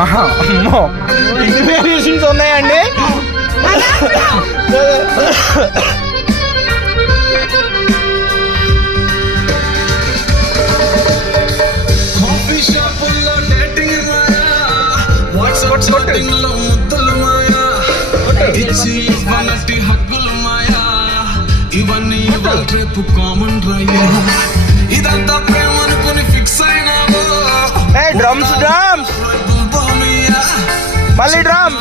అమ్మో ఇన్ని వేరియేషన్స్ ఉన్నాయండి. ఇవన్నీ రేపు కామన్ డ్రైవ్. ఇదంతా ప్రేమ అనుకుని ఫిక్స్ అయినావో. డ్రమ్స్ మళ్ళీ డ్రమ్స్.